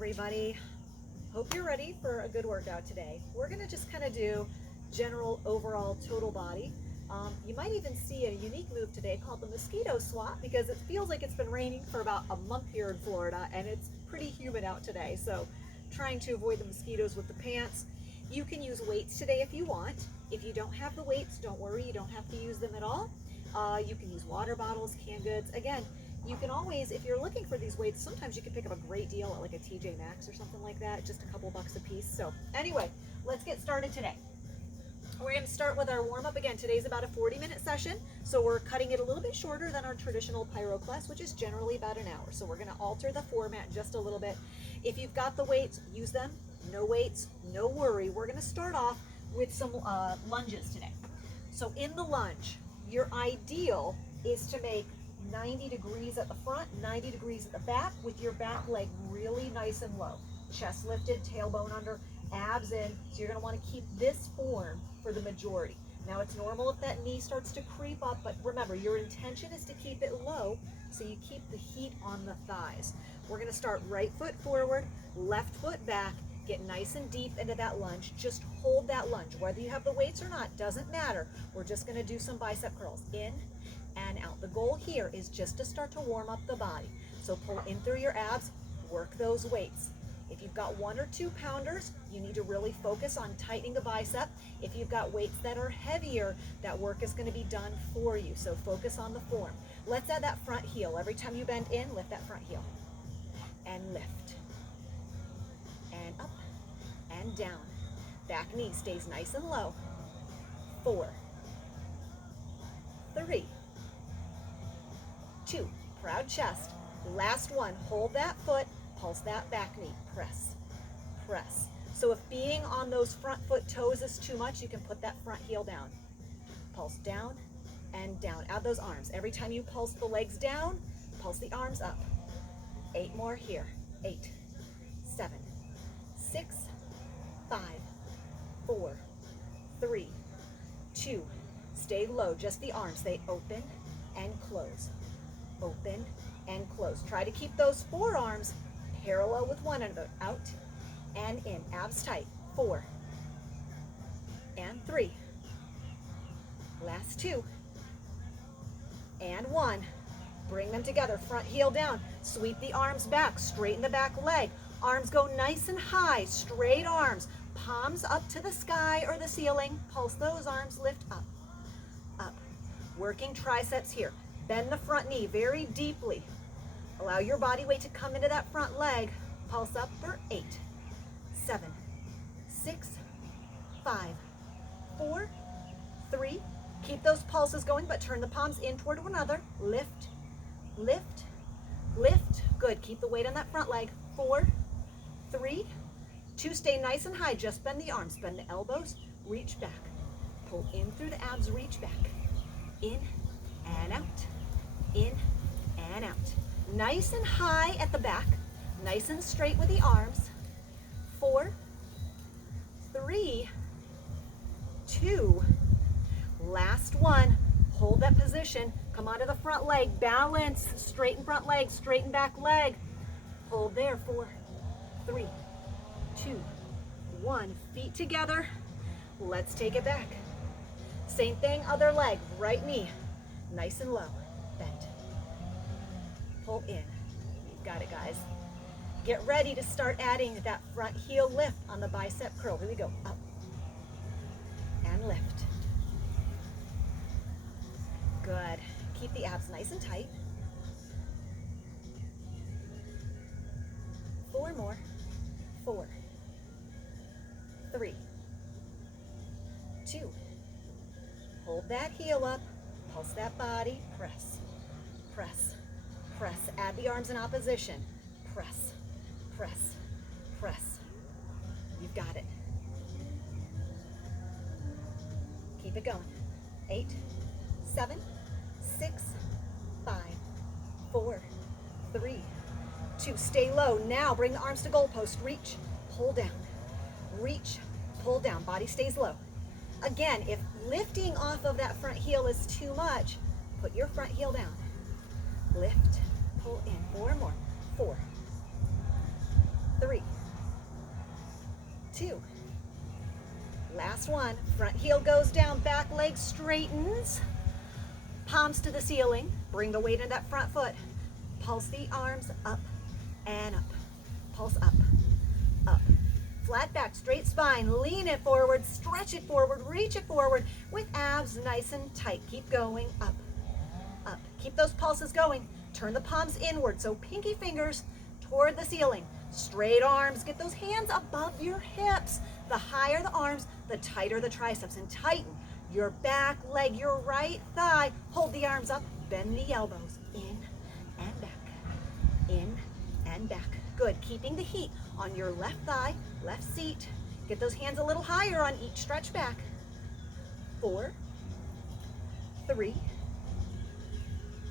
everybody. Hope you're ready for a good workout today. We're gonna just kind of do general overall total body. You might even see a unique move today called the mosquito swat because it feels like it's been raining for about a month here in Florida and it's pretty humid out today. So trying to avoid the mosquitoes with the pants. You can use weights today if you want. If you don't have the weights, don't worry, you don't have to use them at all. You can use water bottles, canned goods. Again, you can always, if you're looking for these weights, sometimes you can pick up a great deal at like a TJ Maxx or something like that, just a couple bucks a piece. So anyway, let's get started today. We're going to start with our warm-up. Again, today's about a 40-minute session, so we're cutting it a little bit shorter than our traditional pyro class, which is generally about an hour. So we're going to alter the format just a little bit. If you've got the weights, use them. No weights, no worry. We're going to start off with some lunges today. So in the lunge, your ideal is to make 90 degrees at the front, 90 degrees at the back, with your back leg really nice and low. Chest lifted, tailbone under, abs in. So you're going to want to keep this form for the majority. Now it's normal if that knee starts to creep up, but remember, your intention is to keep it low so you keep the heat on the thighs. We're going to start right foot forward, left foot back, get nice and deep into that lunge. Just hold that lunge. Whether you have the weights or not, doesn't matter. We're just going to do some bicep curls. In and out. The goal here is just to start to warm up the body. So pull in through your abs, work those weights. If you've got 1 or 2 pounders, you need to really focus on tightening the bicep. If you've got weights that are heavier, that work is going to be done for you. So focus on the form. Let's add that front heel. Every time you bend in, lift that front heel. And lift. And up. And down. Back knee stays nice and low. 4, 3, 2, proud chest. Last one, hold that foot, pulse that back knee, press, press. So if being on those front foot toes is too much, you can put that front heel down. Pulse down and down. Add those arms. Every time you pulse the legs down, pulse the arms up. 8 more here. 8, 7, 6, 5, 4, 3, 2. Stay low, just the arms. Stay open and close. Open and close. Try to keep those forearms parallel with one another. Out and in. Abs tight. 4 and 3. Last 2 and 1. Bring them together. Front heel down. Sweep the arms back. Straighten the back leg. Arms go nice and high. Straight arms. Palms up to the sky or the ceiling. Pulse those arms. Lift up. Up. Working triceps here. Bend the front knee very deeply. Allow your body weight to come into that front leg. Pulse up for 8, 7, 6, 5, 4, 3. Keep those pulses going, but turn the palms in toward one another. Lift, lift, lift. Good. Keep the weight on that front leg. 4, 3, 2. Stay nice and high. Just bend the arms. Bend the elbows. Reach back. Pull in through the abs. Reach back. In and out. In and out. Nice and high at the back. Nice and straight with the arms. 4, 3, 2. Last one. Hold that position. Come onto the front leg. Balance. Straighten front leg. Straighten back leg. Hold there. 4, 3, 2, 1. Feet together. Let's take it back. Same thing, other leg. Right knee. Nice and low. Bend. Pull in. You've got it, guys. Get ready to start adding that front heel lift on the bicep curl. Here we go. Up and lift. Good. Keep the abs nice and tight. 4 more. 4, 3, 2. Hold that heel up. Pulse that body. Press, press, press. Add the arms in opposition. Press, press, press. You've got it. Keep it going. 8, 7, 6, 5, 4, 3, 2. Stay low. Now bring the arms to goalpost. Reach, pull down. Reach, pull down. Body stays low. Again, if lifting off of that front heel is too much, put your front heel down. Lift, pull in. 4 more. 4, 3, one. Front heel goes down, back leg straightens. Palms to the ceiling. Bring the weight in that front foot. Pulse the arms up and up. Pulse up, up. Flat back, straight spine. Lean it forward, stretch it forward, reach it forward with abs nice and tight. Keep going, up, up. Keep those pulses going. Turn the palms inward, so pinky fingers toward the ceiling. Straight arms, get those hands above your hips. The higher the arms, the tighter the triceps, and tighten your back leg, your right thigh. Hold the arms up, bend the elbows, in and back, in and back. Good, keeping the heat on your left thigh, left seat. Get those hands a little higher on each stretch back. 4, 3,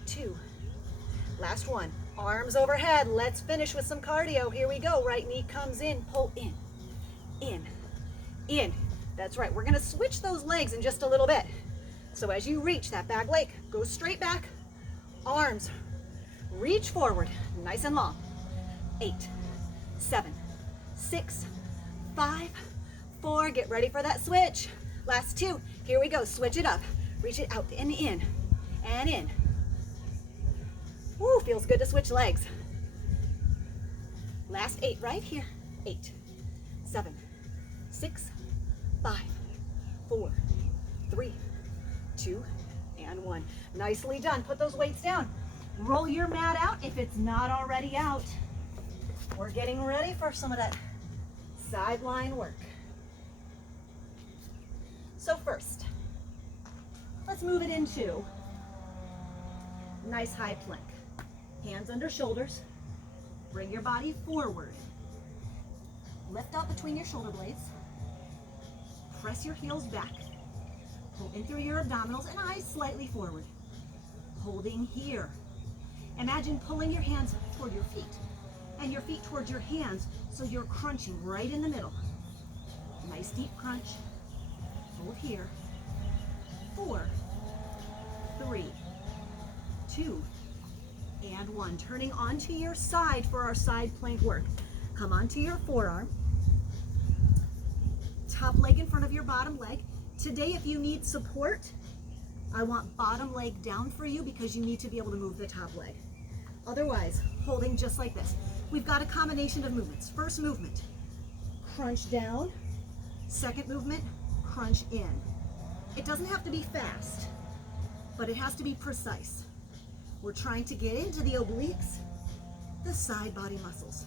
2. Last one. Arms overhead. Let's finish with some cardio. Here we go. Right knee comes in. Pull in, in, in. That's right. We're going to switch those legs in just a little bit. So as you reach that back leg, go straight back. Arms, reach forward, nice and long. 8, 7, 6, 5, 4. Get ready for that switch. Last 2. Here we go. Switch it up. Reach it out and in, and in. Woo, feels good to switch legs. Last 8 right here. 8, 7, 6, 5, 4, 3, 2, and 1. Nicely done. Put those weights down. Roll your mat out if it's not already out. We're getting ready for some of that sideline work. So first, let's move it into nice high plank. Hands under shoulders. Bring your body forward. Lift up between your shoulder blades. Press your heels back. Pull in through your abdominals and eyes slightly forward. Holding here. Imagine pulling your hands toward your feet and your feet towards your hands so you're crunching right in the middle. Nice deep crunch. Hold here. 4, 3, 2, and 1. Turning onto your side for our side plank work. Come onto your forearm. Top leg in front of your bottom leg. Today, if you need support, I want bottom leg down for you because you need to be able to move the top leg. Otherwise, holding just like this. We've got a combination of movements. First movement, crunch down. Second movement, crunch in. It doesn't have to be fast, but it has to be precise. We're trying to get into the obliques, the side body muscles.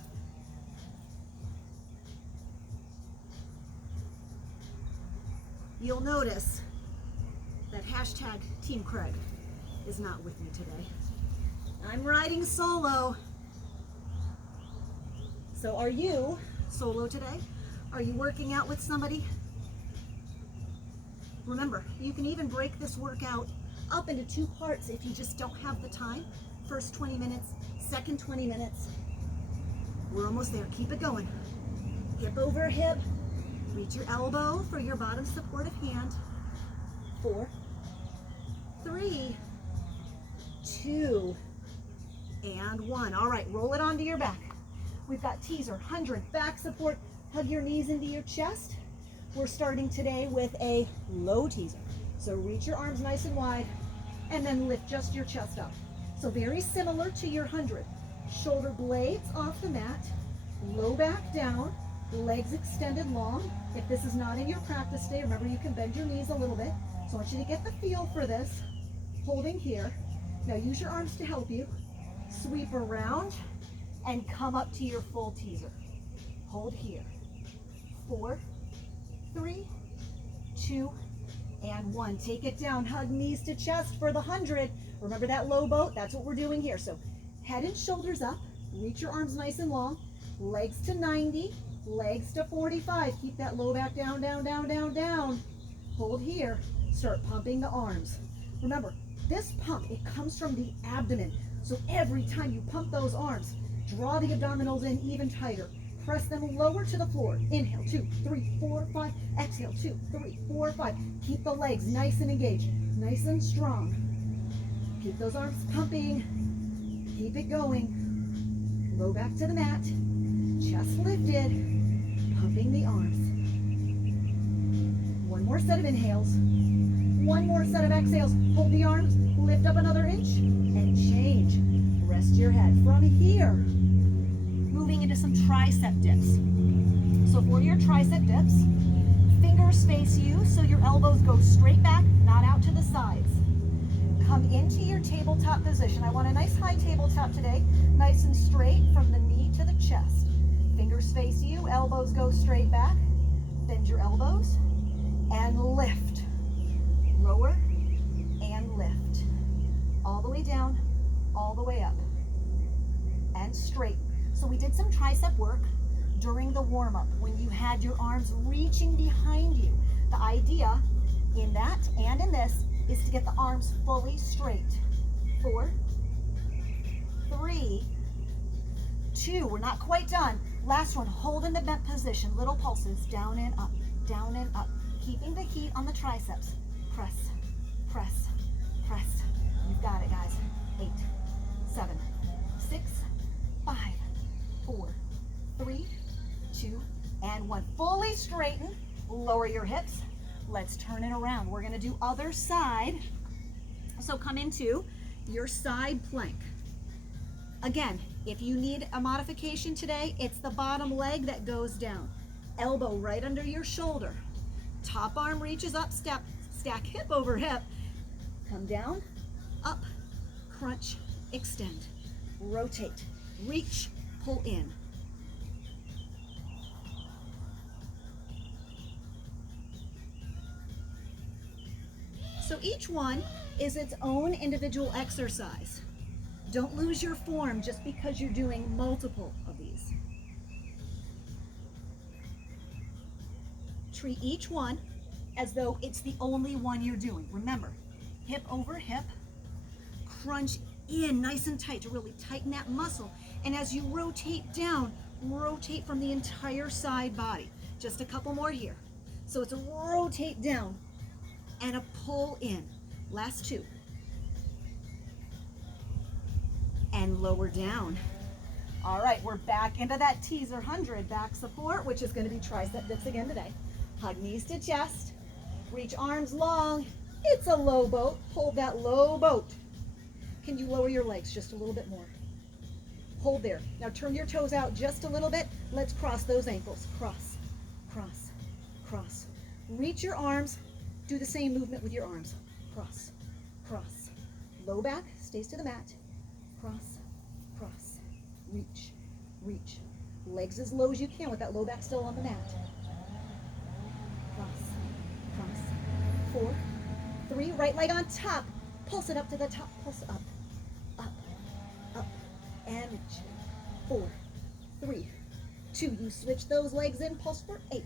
You'll notice that hashtag Team Craig is not with me today. I'm riding solo. So are you solo today? Are you working out with somebody? Remember, you can even break this workout up into 2 parts if you just don't have the time. First 20 minutes, second 20 minutes. We're almost there. Keep it going. Hip over hip. Reach your elbow for your bottom supportive hand. 4, 3, 2, and 1. All right, roll it onto your back. We've got teaser, 100, back support. Hug your knees into your chest. We're starting today with a low teaser. So reach your arms nice and wide and then lift just your chest up. So very similar to your 100. Shoulder blades off the mat, low back down, legs extended long. If this is not in your practice day, remember you can bend your knees a little bit. So I want you to get the feel for this. Holding here. Now use your arms to help you. Sweep around and come up to your full teaser. Hold here. 4, 3, 2, and 1. Take it down. Hug knees to chest for the 100. Remember that low boat? That's what we're doing here. So head and shoulders up. Reach your arms nice and long. Legs to 90. Legs to 45. Keep that low back down, down, down, down, down. Hold here. Start pumping the arms. Remember, this pump, it comes from the abdomen. So every time you pump those arms, draw the abdominals in even tighter. Press them lower to the floor. Inhale, 2, 3, 4, 5. Exhale, 2, 3, 4, 5. Keep the legs nice and engaged, nice and strong. Keep those arms pumping. Keep it going. Low back to the mat. Chest lifted. Pumping the arms. One more set of inhales. One more set of exhales. Hold the arms, lift up another inch, and change. Rest your head. From here, moving into some tricep dips. So for your tricep dips, fingers face you so your elbows go straight back, not out to the sides. Come into your tabletop position. I want a nice high tabletop today, nice and straight from the knee to the chest. Fingers face you, elbows go straight back. Bend your elbows and lift. Lower and lift. All the way down, all the way up. And straight. So we did some tricep work during the warm-up when you had your arms reaching behind you. The idea in that and in this is to get the arms fully straight. 4, 3, 2, we're not quite done. Last one, hold in the bent position, little pulses, down and up, keeping the heat on the triceps. Press, press, press. You've got it, guys. 8, 7, 6, 5, 4, 3, 2, and 1. Fully straighten, lower your hips. Let's turn it around. We're gonna do other side. So come into your side plank. Again, if you need a modification today, it's the bottom leg that goes down. Elbow right under your shoulder. Top arm reaches up, stack hip over hip. Come down, up, crunch, extend, rotate, reach, pull in. So each one is its own individual exercise. Don't lose your form just because you're doing multiple of these. Treat each one as though it's the only one you're doing. Remember, hip over hip, crunch in nice and tight to really tighten that muscle. And as you rotate down, rotate from the entire side body. Just a couple more here. So it's a rotate down and a pull in. Last 2. And lower down. All right, we're back into that teaser 100 back support, which is going to be tricep dips again today. Hug knees to chest, reach arms long. It's a low boat. Hold that low boat. Can you lower your legs just a little bit more? Hold there. Now turn your toes out just a little bit. Let's cross those ankles. Cross, cross, cross. Reach your arms. Do the same movement with your arms. Cross, cross. Low back stays to the mat. Cross, cross. Reach, reach. Legs as low as you can with that low back still on the mat. Cross, cross. 4, 3. Right leg on top. Pulse it up to the top. Pulse up, up, up. And reach. 4, 3, 2. You switch those legs in. Pulse for 8,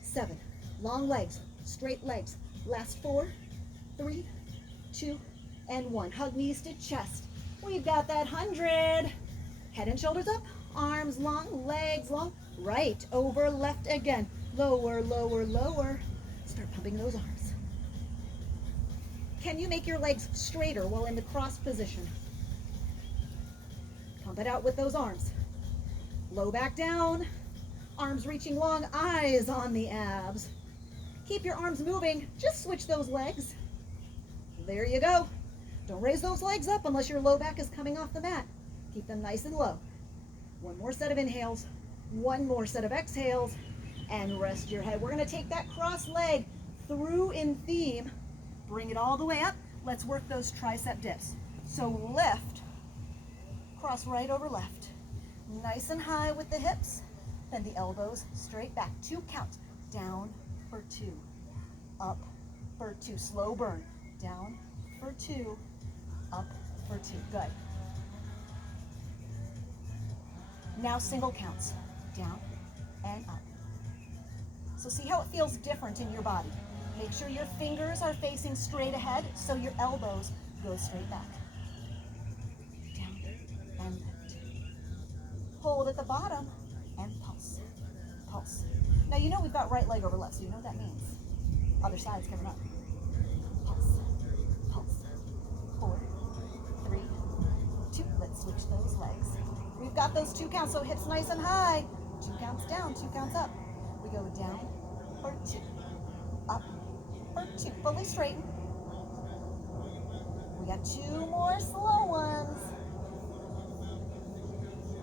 7. Long legs. Straight legs. Last 4, 3, 2, and 1. Hug knees to chest. We've got that 100. Head and shoulders up, arms long, legs long. Right over left again. Lower, lower, lower. Start pumping those arms. Can you make your legs straighter while in the cross position? Pump it out with those arms. Low back down, arms reaching long, eyes on the abs. Keep your arms moving. Just switch those legs. There you go. Don't raise those legs up unless your low back is coming off the mat. Keep them nice and low. One more set of inhales. One more set of exhales. And rest your head. We're going to take that cross leg through in theme. Bring it all the way up. Let's work those tricep dips. So lift. Cross right over left. Nice and high with the hips. Then the elbows straight back. 2 counts. Down for 2, up for 2, slow burn, down for 2, up for 2, good. Now single counts, down and up. So see how it feels different in your body. Make sure your fingers are facing straight ahead so your elbows go straight back. Down and lift. Hold at the bottom and pulse, pulse. Now you know we've got right leg over left, so you know what that means. Other side's coming up. Pulse, pulse. 4, 3, 2. Let's switch those legs. We've got those 2 counts, so hips nice and high. 2 counts down, 2 counts up. We go down for 2, up for 2. Fully straighten. We got 2 more slow ones.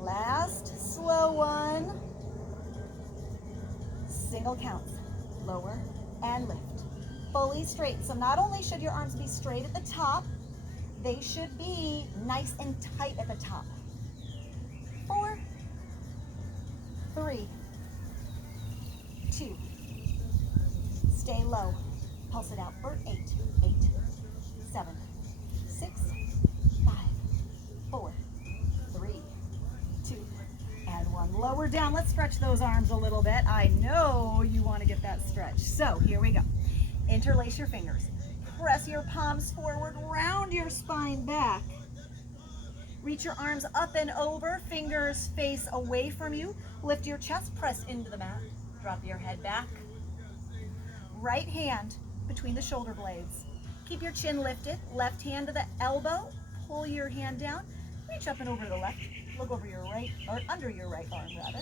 Last slow one. Single counts. Lower and lift. Fully straight. So not only should your arms be straight at the top, they should be nice and tight at the top. 4, 3, 2. Stay low. Pulse it out for 8, 8, 7, 6, 5, 4, 3, 2, and 1. Lower down. Let's stretch those arms a little bit. I know you want to get that stretch. So here we go. Interlace your fingers. Press your palms forward, round your spine back. Reach your arms up and over, fingers face away from you. Lift your chest, press into the mat. Drop your head back. Right hand between the shoulder blades. Keep your chin lifted. Left hand to the elbow. Pull your hand down. Reach up and over to the left. Look over your right, or under your right arm rather.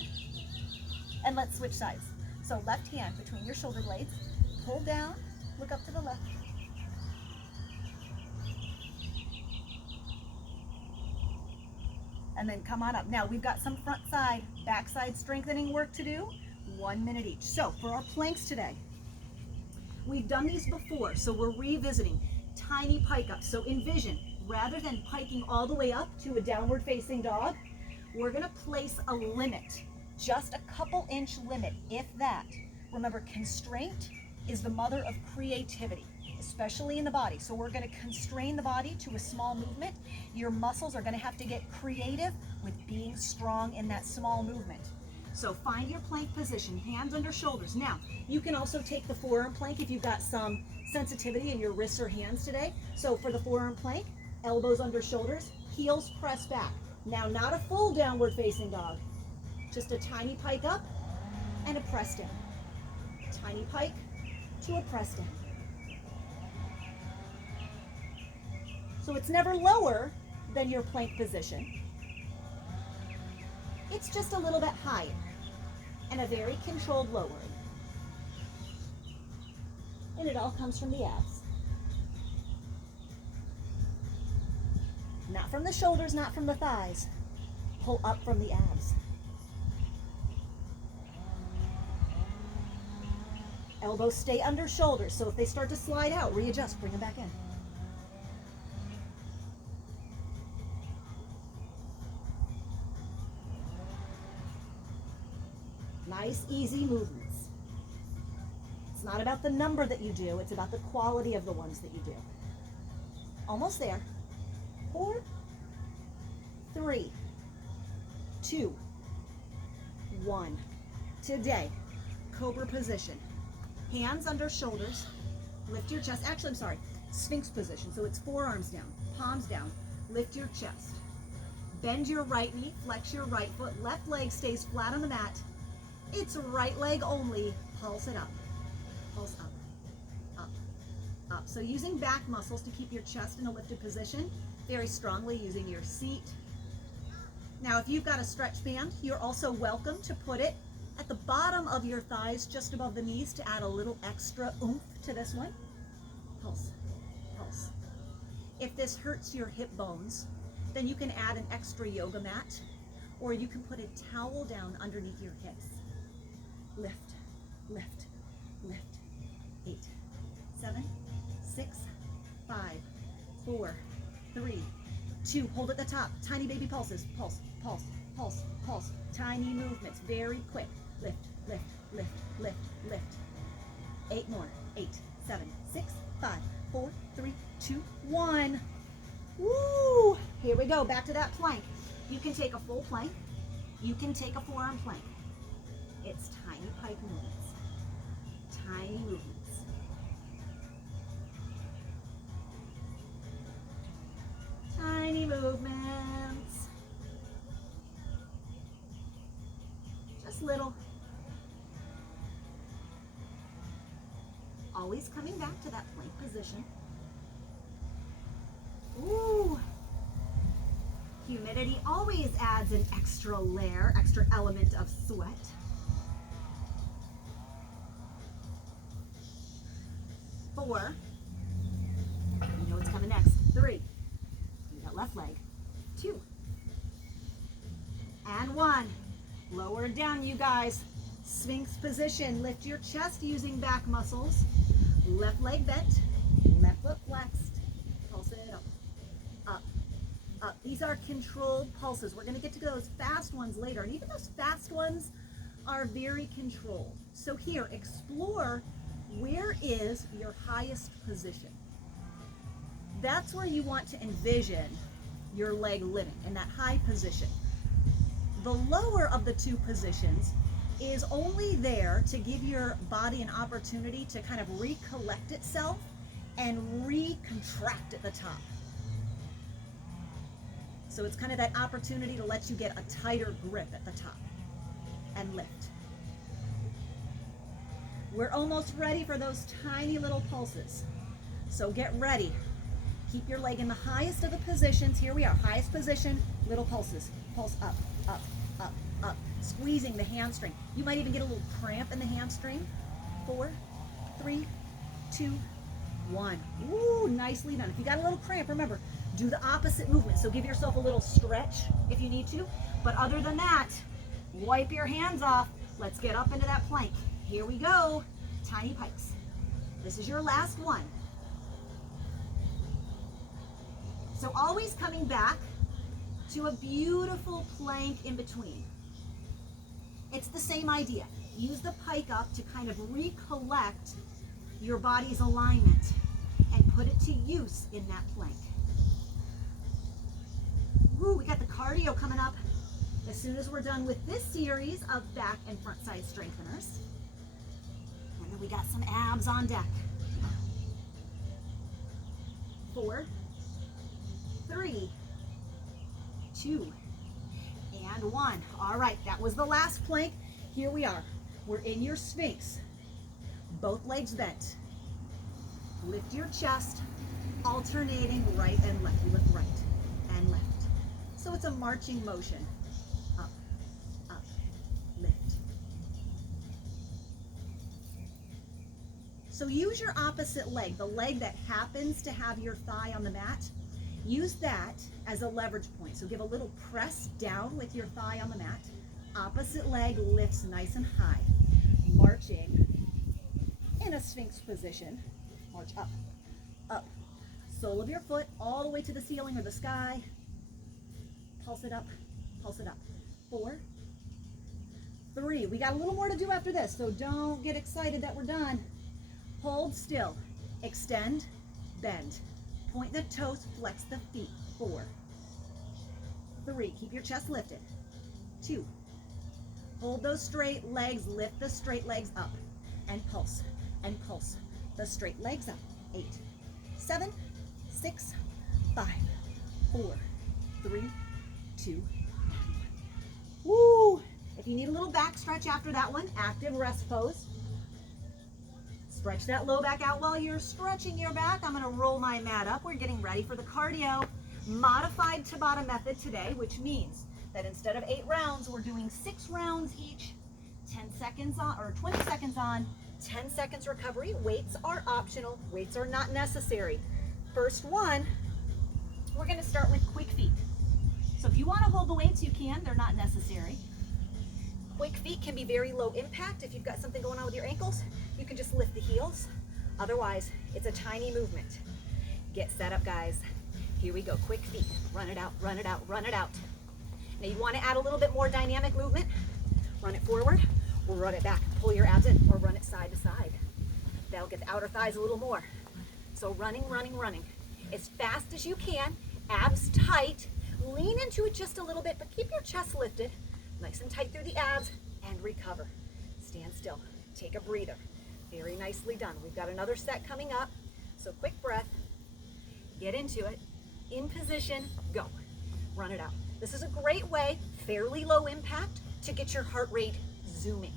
And let's switch sides. So left hand between your shoulder blades. Pull down. Look up to the left. And then come on up. Now we've got some front side, back side strengthening work to do. 1 minute each. So for our planks today, we've done these before, so we're revisiting tiny pike ups. So envision, rather than piking all the way up to a downward facing dog, we're gonna place a limit, just a couple inch limit, if that. Remember, constraint is the mother of creativity, especially in the body. So we're gonna constrain the body to a small movement. Your muscles are gonna have to get creative with being strong in that small movement. So find your plank position, hands under shoulders. Now, you can also take the forearm plank if you've got some sensitivity in your wrists or hands today. So for the forearm plank, elbows under shoulders, heels press back. Now, not a full downward facing dog, just a tiny pike up and a press down. Tiny pike to a press down. So it's never lower than your plank position. It's just a little bit higher and a very controlled lowering. And it all comes from the abs. Not from the shoulders, not from the thighs. Pull up from the abs. Elbows stay under shoulders, so if they start to slide out, readjust, bring them back in. Nice, easy movements. It's not about the number that you do, it's about the quality of the ones that you do. Almost there. 4, 3, 2, 1. Today, cobra position. Hands under shoulders. Lift your chest. Actually, I'm sorry. Sphinx position. So it's forearms down, palms down. Lift your chest. Bend your right knee, flex your right foot. Left leg stays flat on the mat. It's right leg only. Pulse it up. Pulse up, up, up. So using back muscles to keep your chest in a lifted position, very strongly using your seat. Now, if you've got a stretch band, you're also welcome to put it at the bottom of your thighs, just above the knees, to add a little extra oomph to this one. Pulse, pulse. If this hurts your hip bones, then you can add an extra yoga mat, or you can put a towel down underneath your hips. Lift, lift, lift. 8, 7, 6, 5, 4, 3, 2. Hold at the top. Tiny baby pulses. Pulse, pulse, pulse, pulse. Tiny movements. Very quick. Lift, lift, lift, lift, lift. 8 more. 8, 7, 6, 5, 4, 3, 2, 1. Woo! Here we go. Back to that plank. You can take a full plank. You can take a forearm plank. It's tiny pike movements. Tiny movements. Tiny movements. Just little. Always coming back to that plank position. Ooh. Humidity always adds an extra layer, extra element of sweat. 4. You know what's coming next. 3. Do that left leg. 2. And 1. Lower down, you guys. Sphinx position. Lift your chest using back muscles. Left leg bent. Left foot flexed. Pulse it up. Up. Up. These are controlled pulses. We're going to get to those fast ones later. And even those fast ones are very controlled. So here, explore where is your highest position. That's where you want to envision your leg living, in that high position. The lower of the two positions is only there to give your body an opportunity to kind of recollect itself and recontract at the top. So it's kind of that opportunity to let you get a tighter grip at the top and lift. We're almost ready for those tiny little pulses. So get ready. Keep your leg in the highest of the positions. Here we are, highest position, little pulses. Pulse up, up, up, up. Squeezing the hamstring. You might even get a little cramp in the hamstring. 4, 3, 2, 1. Ooh, nicely done. If you got a little cramp, remember, do the opposite movement. So give yourself a little stretch if you need to. But other than that, wipe your hands off. Let's get up into that plank. Here we go. Tiny pikes. This is your last one. So always coming back to a beautiful plank in between. It's the same idea. Use the pike up to kind of recollect your body's alignment and put it to use in that plank. Woo, we got the cardio coming up as soon as we're done with this series of back and front side strengtheners. And then we got some abs on deck. 4, 3, 2, and 1. All right, that was the last plank. Here we are. We're in your Sphinx. Both legs bent. Lift your chest, alternating right and left. You lift right and left. So it's a marching motion. Up, up, lift. So use your opposite leg, the leg that happens to have your thigh on the mat. Use that as a leverage point. So give a little press down with your thigh on the mat. Opposite leg lifts nice and high. Marching in a Sphinx position. March up, up. Sole of your foot all the way to the ceiling or the sky. Pulse it up, pulse it up. 4, 3. We got a little more to do after this, so don't get excited that we're done. Hold still. Extend, bend. Point the toes, flex the feet. 4, 3. Keep your chest lifted. 2. Hold those straight legs, lift the straight legs up. And pulse, and pulse. The straight legs up. 8, 7, 6, 5, 4, 3, 2. Woo! If you need a little back stretch after that one, active rest pose. Stretch that low back out while you're stretching your back. I'm going to roll my mat up. We're getting ready for the cardio. Modified Tabata method today, which means that instead of 8 rounds, we're doing 6 rounds each, 10 seconds on, or 20 seconds on, 10 seconds recovery. Weights are optional. Weights are not necessary. First one, we're going to start with quick feet. So if you want to hold the weights, you can. They're not necessary. Quick feet can be very low impact. If you've got something going on with your ankles, you can just lift the heels. Otherwise, it's a tiny movement. Get set up, guys. Here we go. Quick feet. Run it out, run it out, run it out. Now you want to add a little bit more dynamic movement. Run it forward, or run it back. Pull your abs in, or run it side to side. That'll get the outer thighs a little more. So running, running, running. As fast as you can, abs tight. Lean into it just a little bit, but keep your chest lifted. Nice and tight through the abs, and recover. Stand still. Take a breather. Very nicely done. We've got another set coming up. So quick breath. Get into it. In position, go. Run it out. This is a great way, fairly low impact, to get your heart rate zooming.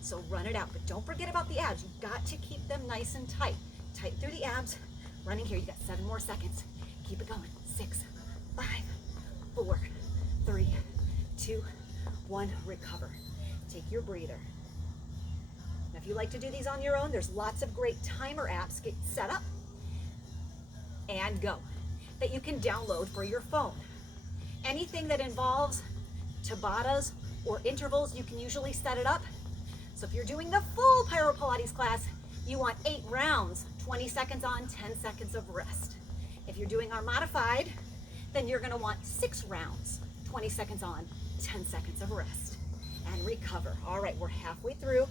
So run it out, but don't forget about the abs. You've got to keep them nice and tight. Tight through the abs. Running here, you got 7 more seconds. Keep it going. 6, 5, 4, 3, 2, 1. Recover. Take your breather. Now, if you like to do these on your own, there's lots of great timer apps. Get set up and go that you can download for your phone. Anything that involves Tabatas or intervals, you can usually set it up. So if you're doing the full PyroPILATES class, you want 8 rounds, 20 seconds on, 10 seconds of rest. If you're doing our modified, then you're gonna want 6 rounds, 20 seconds on, 10 seconds of rest, and recover. All right, we're halfway through,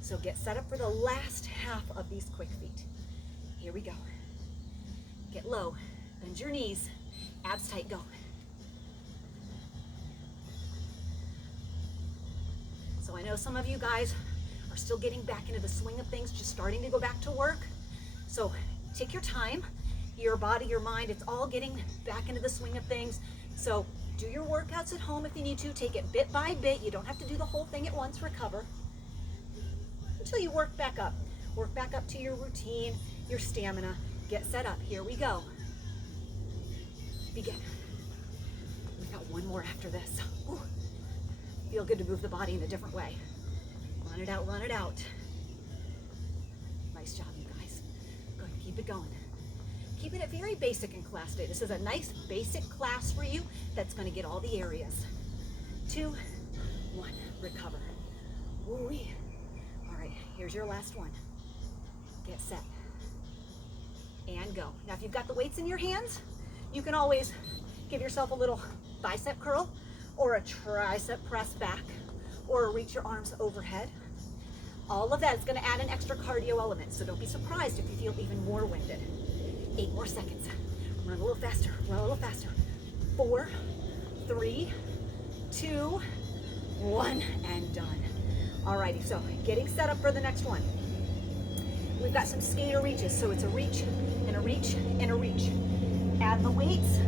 so get set up for the last half of these quick feet. Here we go. Get low, bend your knees, abs tight, go. So I know some of you guys are still getting back into the swing of things, just starting to go back to work. So take your time, your body, your mind, it's all getting back into the swing of things. So do your workouts at home if you need to. Take it bit by bit. You don't have to do the whole thing at once. Recover until you work back up. Work back up to your routine, your stamina. Get set up. Here we go. Begin. We've got one more after this. Ooh. Feel good to move the body in a different way. Run it out, run it out. Nice job, you guys. Good, keep it going. Keeping it very basic in class day. This is a nice basic class for you that's gonna get all the areas. 2, 1, recover. Ooh-wee. All right, here's your last one. Get set and go. Now, if you've got the weights in your hands, you can always give yourself a little bicep curl or a tricep press back, or reach your arms overhead. All of that is gonna add an extra cardio element, so don't be surprised if you feel even more winded. 8 more seconds. Run a little faster, run a little faster. 4, 3, 2, 1, and done. Alrighty, so getting set up for the next one. We've got some skater reaches, so it's a reach, and a reach, and a reach. Add the weights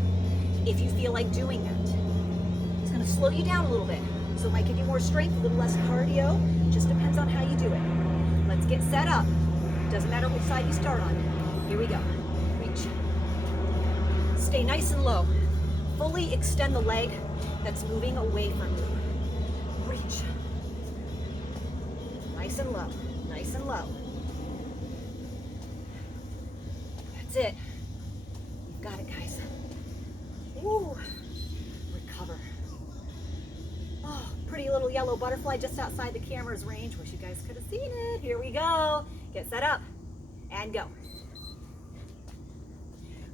if you feel like doing that. It's gonna slow you down a little bit. So it might give you more strength, a little less cardio. Just depends on how you do it. Let's get set up. Doesn't matter which side you start on. Here we go. Reach. Stay nice and low. Fully extend the leg that's moving away from you. Reach. Nice and low. Nice and low. That's it. You've got it, guys. Woo. Recover. Oh, pretty little yellow butterfly just outside the camera's range. Wish you guys could have seen it. Here we go. Get set up and go.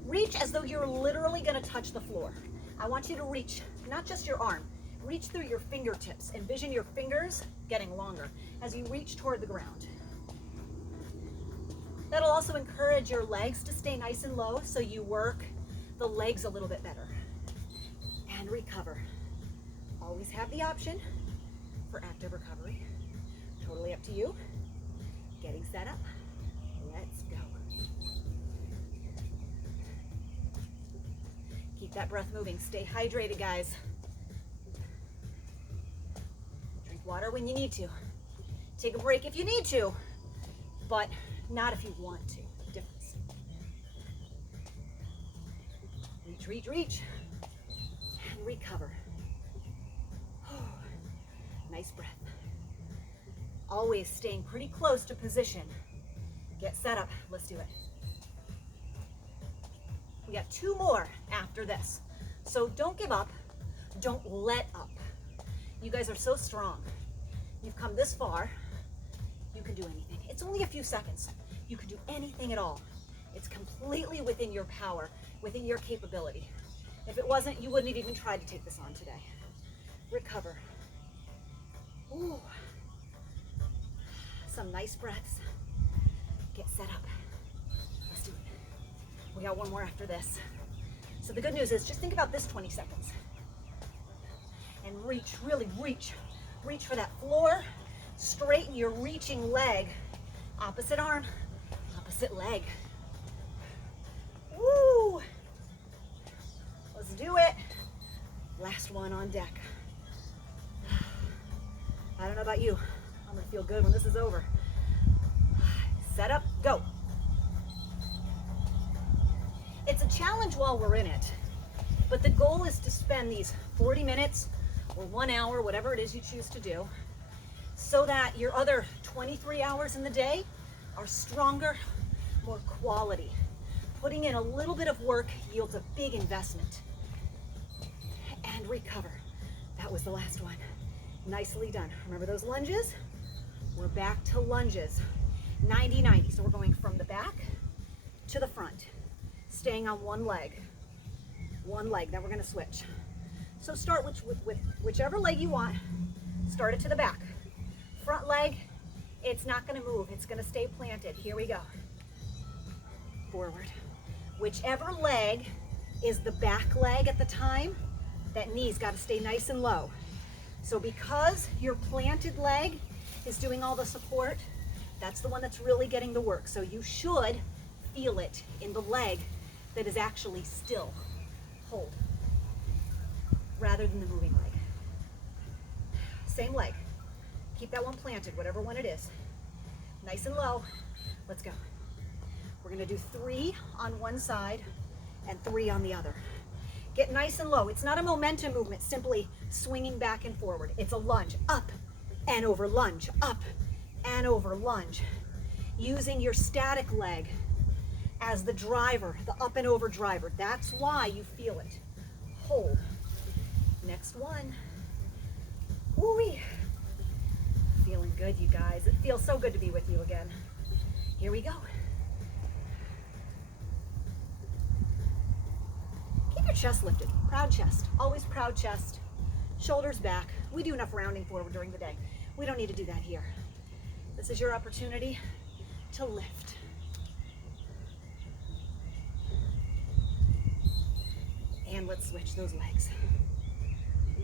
Reach as though you're literally gonna touch the floor. I want you to reach, not just your arm, reach through your fingertips. Envision your fingers getting longer as you reach toward the ground. That'll also encourage your legs to stay nice and low, so you work the legs a little bit better. And recover. Always have the option for active recovery. Totally up to you. Getting set up. Let's go. Keep that breath moving. Stay hydrated, guys. Drink water when you need to. Take a break if you need to, but not if you want to. Difference. Reach, reach, reach. And recover. Nice breath. Always staying pretty close to position. Get set up. Let's do it. We got 2 more after this. So don't give up. Don't let up. You guys are so strong. You've come this far. You can do anything. It's only a few seconds. You can do anything at all. It's completely within your power, within your capability. If it wasn't, you wouldn't have even tried to take this on today. Recover. Ooh. Some nice breaths. Get set up. Let's do it. We got 1 more after this. So the good news is, just think about this 20 seconds. And reach, really reach. Reach for that floor. Straighten your reaching leg. Opposite arm, opposite leg. Woo! Let's do it. Last one on deck. I don't know about you. I'm gonna feel good when this is over. Set up, go. It's a challenge while we're in it, but the goal is to spend these 40 minutes or 1 hour, whatever it is you choose to do, so that your other 23 hours in the day are stronger, more quality. Putting in a little bit of work yields a big investment. And recover. That was the last one. Nicely done. Remember those lunges? We're back to lunges. 90-90. So we're going from the back to the front, staying on one leg. One leg. Then we're going to switch. So start with whichever leg you want. Start it to the back. Front leg, it's not going to move. It's going to stay planted. Here we go. Forward. Whichever leg is the back leg at the time, that knee's got to stay nice and low. So because your planted leg is doing all the support, that's the one that's really getting the work. So you should feel it in the leg that is actually still. Hold. Rather than the moving leg. Same leg. Keep that one planted, whatever one it is. Nice and low. Let's go. We're going to do 3 on one side and 3 on the other. Get nice and low. It's not a momentum movement, simply swinging back and forward. It's a lunge, up and over lunge, up and over lunge. Using your static leg as the driver, the up and over driver. That's why you feel it. Hold. Next one. Woo-wee. Feeling good, you guys. It feels so good to be with you again. Here we go. Keep your chest lifted. Proud chest. Always proud chest. Shoulders back. We do enough rounding forward during the day. We don't need to do that here. This is your opportunity to lift. And let's switch those legs.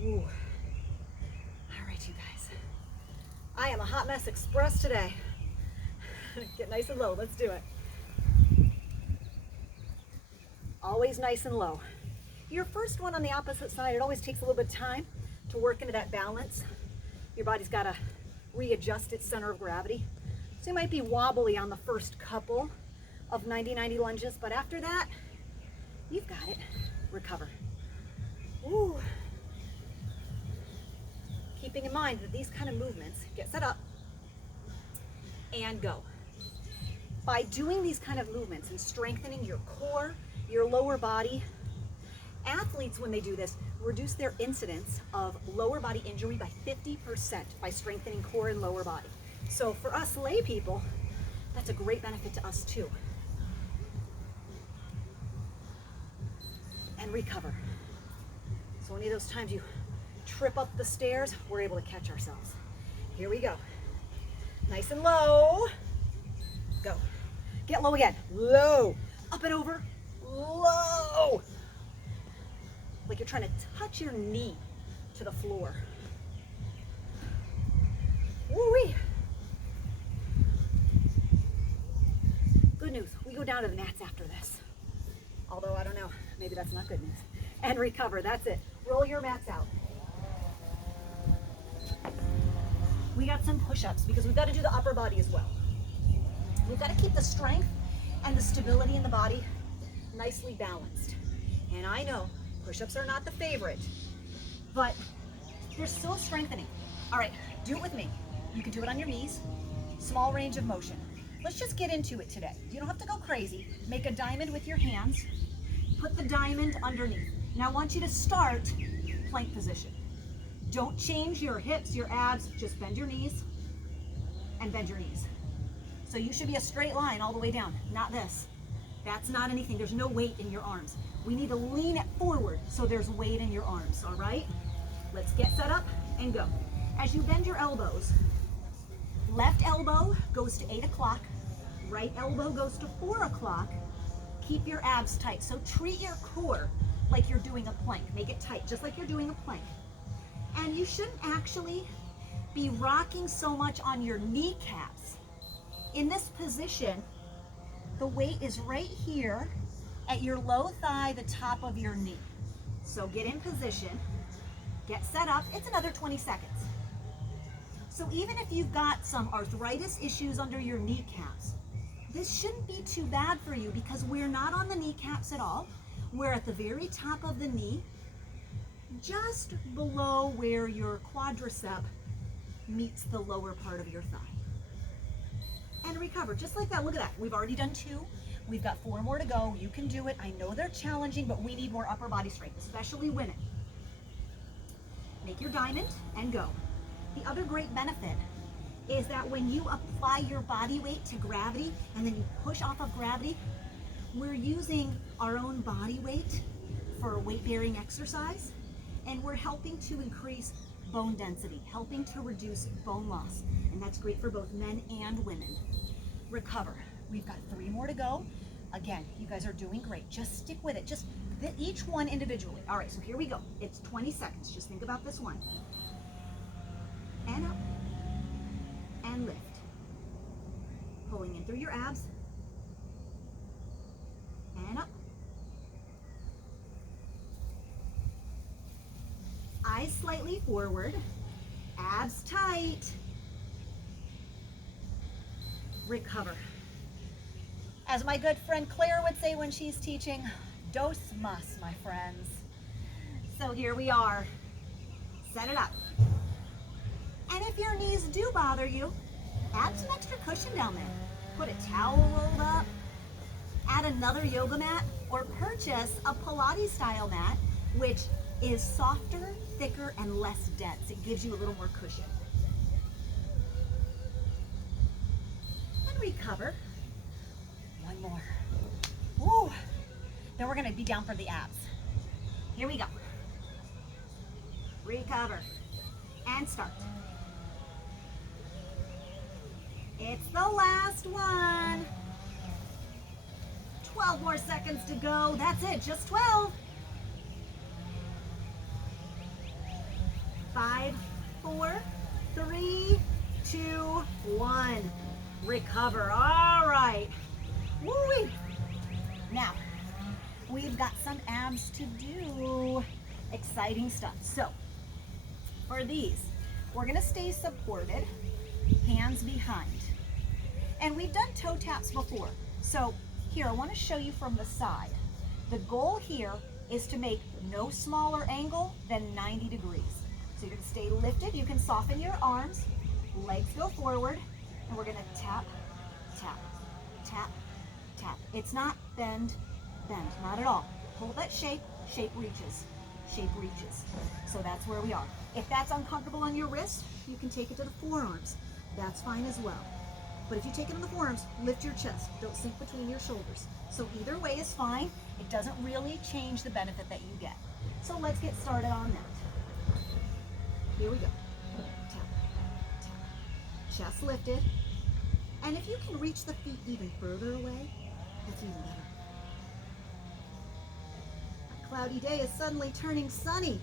Ooh. All right, you guys. I am a hot mess express today. Get nice and low. Let's do it. Always nice and low. Your first one on the opposite side, it always takes a little bit of time to work into that balance. Your body's got to readjust its center of gravity. So you might be wobbly on the first couple of 90-90 lunges, but after that, you've got it. Recover. Ooh. Keeping in mind that these kind of movements, get set up and go. By doing these kind of movements and strengthening your core, your lower body, athletes, when they do this, reduce their incidence of lower body injury by 50% by strengthening core and lower body. So for us lay people, that's a great benefit to us too. And recover. So any of those times you trip up the stairs, we're able to catch ourselves. Here we go. Nice and low. Go. Get low again. Low. Up and over. Low. Like you're trying to touch your knee to the floor. Woo-wee. Good news. We go down to the mats after this. Although, I don't know. Maybe that's not good news. And recover. That's it. Roll your mats out. We got some push-ups because we've got to do the upper body as well. We've got to keep the strength and the stability in the body nicely balanced. And I know push-ups are not the favorite, but they're still strengthening. All right, do it with me. You can do it on your knees, small range of motion. Let's just get into it today. You don't have to go crazy. Make a diamond with your hands. Put the diamond underneath. Now I want you to start plank position. Don't change your hips, your abs, just bend your knees and bend your knees. So you should be a straight line all the way down, not this. That's not anything, there's no weight in your arms. We need to lean it forward so there's weight in your arms, all right? Let's get set up and go. As you bend your elbows, left elbow goes to 8 o'clock, right elbow goes to 4 o'clock. Keep your abs tight. So treat your core like you're doing a plank. Make it tight, just like you're doing a plank. And you shouldn't actually be rocking so much on your kneecaps. In this position, the weight is right here at your low thigh, the top of your knee. So get in position, get set up. It's another 20 seconds. So even if you've got some arthritis issues under your kneecaps, this shouldn't be too bad for you because we're not on the kneecaps at all. We're at the very top of the knee, just below where your quadricep meets the lower part of your thigh. And recover, just like that. Look at that. We've already done 2. We've got 4 more to go. You can do it. I know they're challenging, but we need more upper body strength, especially women. Make your diamond and go. The other great benefit is that when you apply your body weight to gravity and then you push off of gravity, we're using our own body weight for weight-bearing exercise, and we're helping to increase bone density, helping to reduce bone loss, and that's great for both men and women. Recover. We've got 3 more to go. Again, you guys are doing great. Just stick with it. Just each one individually. All right, so here we go. It's 20 seconds. Just think about this one. And up. And lift. Pulling in through your abs. And up. Eyes slightly forward. Abs tight. Recover. As my good friend Claire would say when she's teaching, dos mas, my friends. So here we are. Set it up. And if your knees do bother you, add some extra cushion down there. Put a towel rolled up, add another yoga mat, or purchase a Pilates style mat, which is softer, thicker, and less dense. It gives you a little more cushion. And recover. 1 more. Woo. Then we're going to be down for the abs. Here we go. Recover. And start. It's the last one. 12 more seconds to go. That's it, just 12. 5, 4, 3, 2, 1. Recover. All right. Woo-wee. Now, we've got some abs to do. Exciting stuff. So, for these, we're going to stay supported, hands behind. And we've done toe taps before. So, here, I want to show you from the side. The goal here is to make no smaller angle than 90 degrees. So you're going to stay lifted. You can soften your arms. Legs go forward. And we're going to tap, tap, tap, tap. It's not bend, bend. Not at all. Hold that shape. Shape reaches. Shape reaches. So that's where we are. If that's uncomfortable on your wrist, you can take it to the forearms. That's fine as well. But if you take it on the forearms, lift your chest. Don't sink between your shoulders. So either way is fine. It doesn't really change the benefit that you get. So let's get started on that. Here we go. Tap, tap. Chest lifted. And if you can reach the feet even further away, that's even better. A cloudy day is suddenly turning sunny.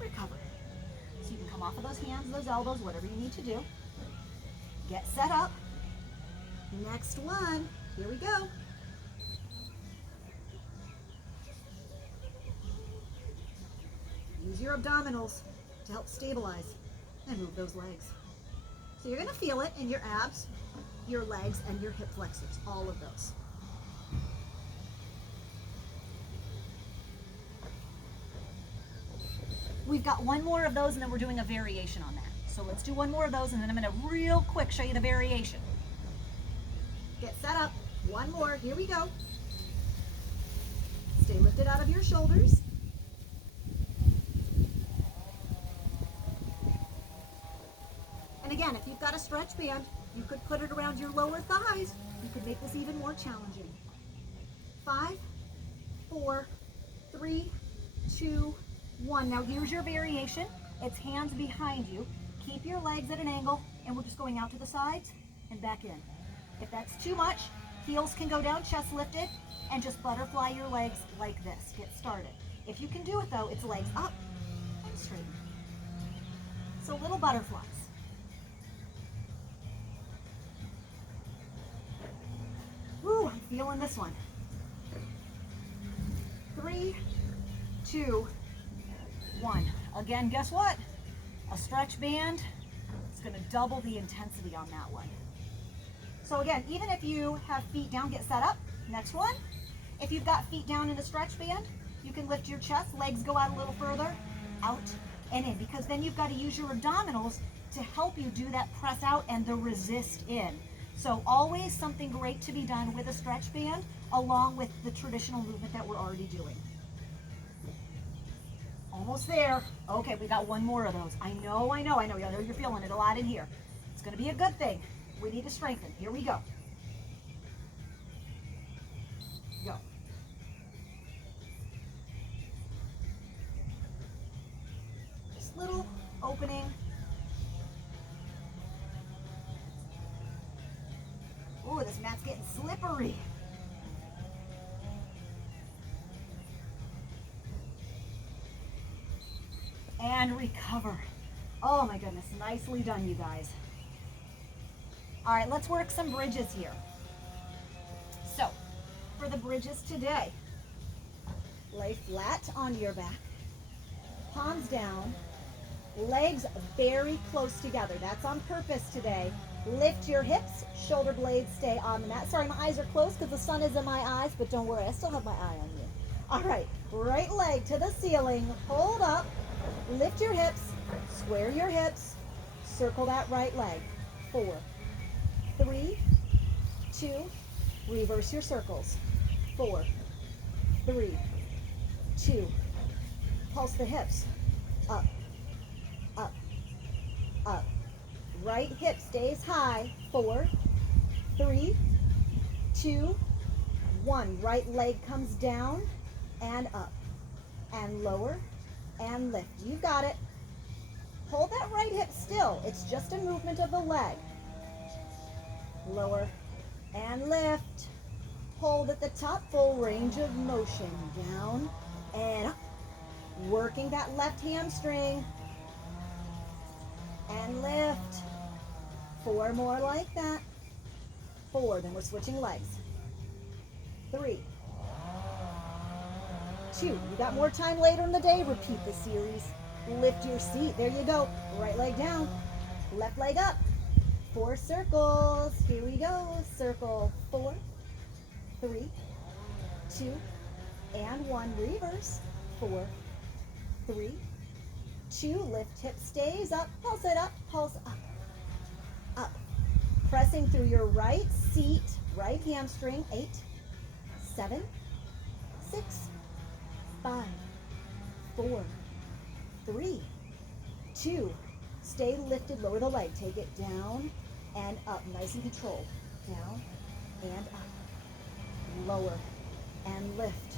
Recover. So you can come off of those hands, those elbows, whatever you need to do. Get set up. Next one. Here we go. Use your abdominals to help stabilize and move those legs. So you're going to feel it in your abs, your legs, and your hip flexors, all of those. We've got 1 more of those and then we're doing a variation on that. So let's do 1 more of those and then I'm going to real quick show you the variation. Get set up. 1 more. Here we go. Stay lifted out of your shoulders. And again, if you've got a stretch band, you could put it around your lower thighs. You could make this even more challenging. 5, 4, 3, 2, 1. Now here's your variation. It's hands behind you. Keep your legs at an angle, and we're just going out to the sides and back in. If that's too much, heels can go down, chest lifted, and just butterfly your legs like this. Get started. If you can do it though, it's legs up and straighten. So little butterflies. Woo, I'm feeling this one. 3, 2, 1. Again, guess what? A stretch band is going to double the intensity on that one. So again, even if you have feet down, get set up. Next one. If you've got feet down in a stretch band, You can lift your chest, legs go out a little further, out and in, because then you've got to use your abdominals to help you do that press out and the resist in. So always something great to be done with a stretch band along with the traditional movement that we're already doing. Almost there. Okay, we got one more of those. I know. I know you're feeling it a lot in here. It's going to be a good thing. We need to strengthen. Here we go. Go. Just little opening. Oh, this mat's getting slippery. And recover. Oh my goodness, nicely done, you guys. All right, let's work some bridges here. So, for the bridges today, lay flat on your back, palms down, legs very close together. That's on purpose today. Lift your hips, shoulder blades stay on the mat. Sorry, my eyes are closed because the sun is in my eyes, but don't worry, I still have my eye on you. All right, right leg to the ceiling, hold up, lift your hips, square your hips, circle that right leg. 4, 3, 2, reverse your circles. 4, 3, 2, pulse the hips, up, up, up. Right hip stays high. 4, 3, 2, 1. Right leg comes down and up and lower and lift. You got it. Hold that right hip still. It's just a movement of the leg. Lower and lift. Hold at the top, full range of motion. Down and up. Working that left hamstring. And lift. 4 more like that. 4, then we're switching legs. 3, 2, you got more time later in the day, repeat the series. Lift your seat, there you go. Right leg down, left leg up. 4 circles, here we go. Circle, 4, 3, 2, and 1, reverse. 4, 3, 2, lift hip stays up, pulse it up, pulse up. Up, pressing through your right seat, right hamstring. 8, 7, 6, 5, 4, 3, 2, stay lifted, lower the leg, take it down and up, nice and controlled. Down and up, lower and lift,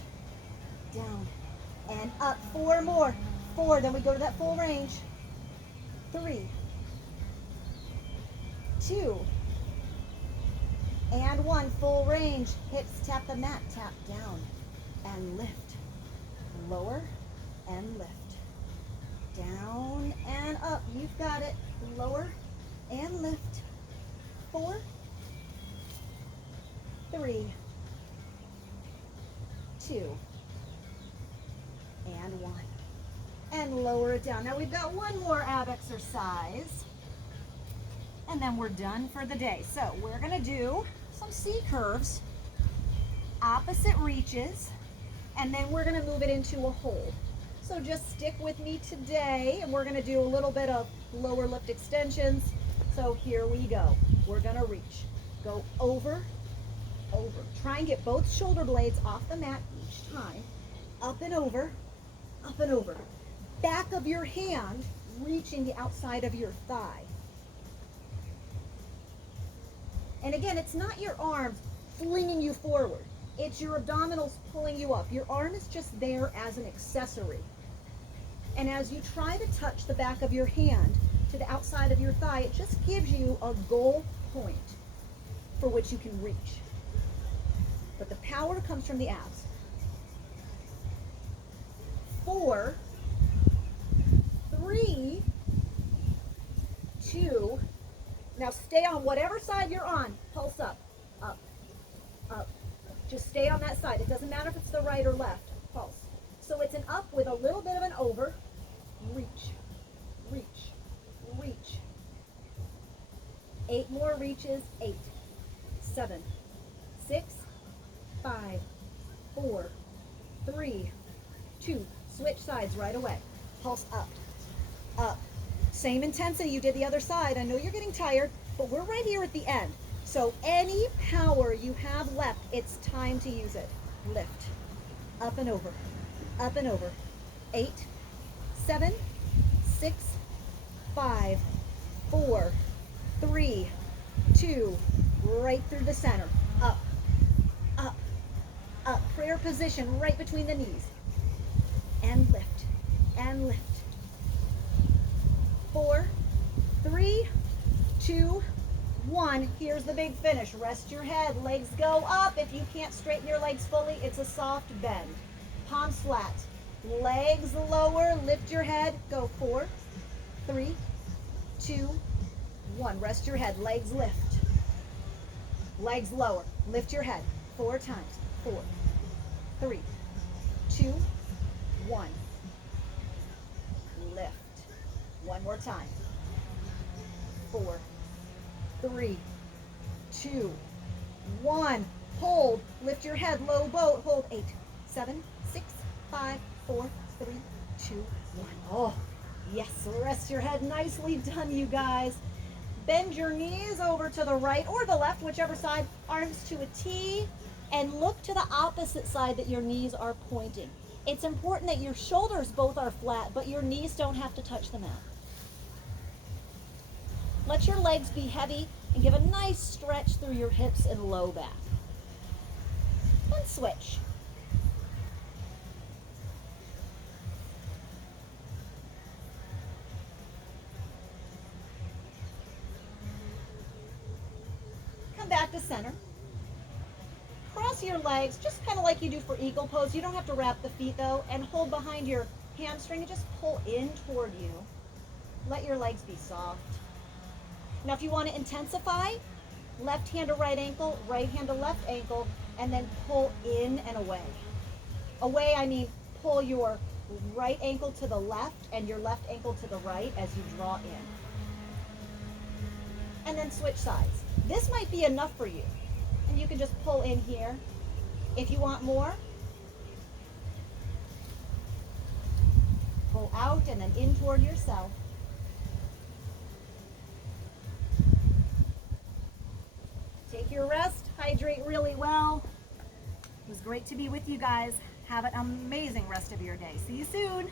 down and up. 4 more. 4, then we go to that full range. 3, 2, and 1, full range. Hips tap the mat, tap down and lift. Lower and lift. Down and up. You've got it. Lower and lift. 4, 3, 2, and 1. And lower it down. Now we've got one more ab exercise. And then we're done for the day. So we're going to do some C curves, opposite reaches, and then we're going to move it into a hold. So just stick with me today, and we're going to do a little bit of lower lift extensions. So here we go. We're going to reach. Go over, over. Try and get both shoulder blades off the mat each time. Up and over, up and over. Back of your hand reaching the outside of your thigh. And again, it's not your arms flinging you forward. It's your abdominals pulling you up. Your arm is just there as an accessory. And as you try to touch the back of your hand to the outside of your thigh, it just gives you a goal point for which you can reach. But the power comes from the abs. 4, 3, 2, now stay on whatever side you're on. Pulse up, up, up. Just stay on that side. It doesn't matter if it's the right or left. Pulse. So it's an up with a little bit of an over. Reach, reach, reach. 8 more reaches. 8, 7, 6, 5, 4, 3, 2. Switch sides right away. Pulse up, up. Same intensity you did the other side. I know you're getting tired, but we're right here at the end. So any power you have left, it's time to use it. Lift, up and over, up and over. 8, 7, 6, 5, 4, 3, 2, right through the center. Up, up, up. Prayer position right between the knees. And lift, and lift. 4, 3, 2, 1. Here's the big finish. Rest your head, legs go up. If you can't straighten your legs fully, it's a soft bend. Palms flat, legs lower, lift your head. Go 4, 3, 2, 1. Rest your head, legs lift. Legs lower, lift your head. 4 times. 4, 3, 2, 1. Lift. One more time. 4, 3, 2, 1. Hold. Lift your head. Low boat. Hold. 8, 7, 6, 5, 4, 3, 2, 1. Oh, yes. Rest your head. Nicely done, you guys. Bend your knees over to the right or the left, whichever side. Arms to a T. And look to the opposite side that your knees are pointing. It's important that your shoulders both are flat, but your knees don't have to touch the mat. Let your legs be heavy and give a nice stretch through your hips and low back. And switch. Come back to center. Cross your legs, just kind of like you do for eagle pose. You don't have to wrap the feet though, and hold behind your hamstring and just pull in toward you. Let your legs be soft. Now if you want to intensify, left hand to right ankle, right hand to left ankle, and then pull in and away. Away, I mean pull your right ankle to the left and your left ankle to the right as you draw in. And then switch sides. This might be enough for you. And you can just pull in here. If you want more, pull out and then in toward yourself. Take your rest, hydrate really well. It was great to be with you guys. Have an amazing rest of your day. See you soon.